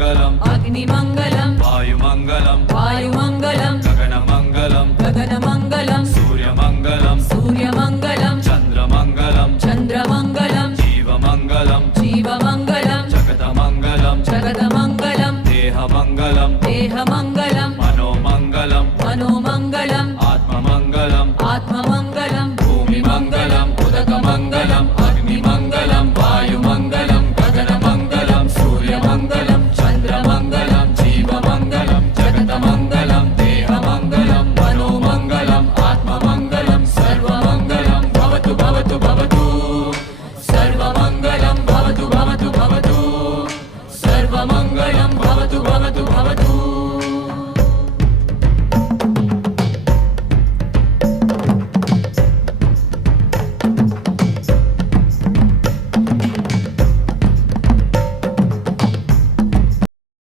अग्निमङ्गलम् अग्निमङ्गलम् वायुमङ्गलम् वायुमङ्गलम् गगनमङ्गलम् गगनमङ्गलम् सूर्यमङ्गलम् सूर्यमङ्गलम् चन्द्रमङ्गलम् चन्द्रमङ्गलम् जीवमङ्गलम् जीवमङ्गलम् जगतमङ्गलम् जगदमङ्गलम् देहमङ्गलम् देहमङ्गलम् मनोमङ्गलम् मनोमङ्गलम् आत्ममङ्गलम् आत्ममङ्गलम् भूमिमङ्गलम् उदकमङ्गलम् अग्निमङ्गलम् वायुमङ्गलम् गगनमङ्गलम् सूर्यमङ्गलम् चन्द्रमङ्गलम् जीवमङ्गलम् जगतमङ्गलम् देहमङ्गलम् मनोमङ्गलम् आत्ममङ्गलम् सर्वमङ्गलम् भवतु भवतु भवतु सर्वमङ्गलम् भवतु भवतु भवतु सर्वमङ्गलम् भवतु भवतु भवतु